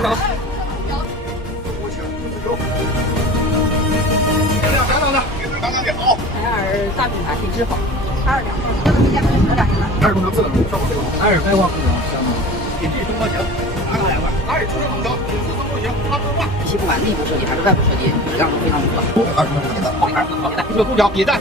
空调。刚刚也好。海尔大品牌品质好。海尔2号，这个比价格少2万。海尔空调制冷效果最好。海尔开挂空调相当好。品质中高型，哪个2万？海尔出车空调，品质中高型，它不换。其不管内部设计还是外部设计，质量都非常不错。海尔空调简单，海尔空调简单，这个空调也在。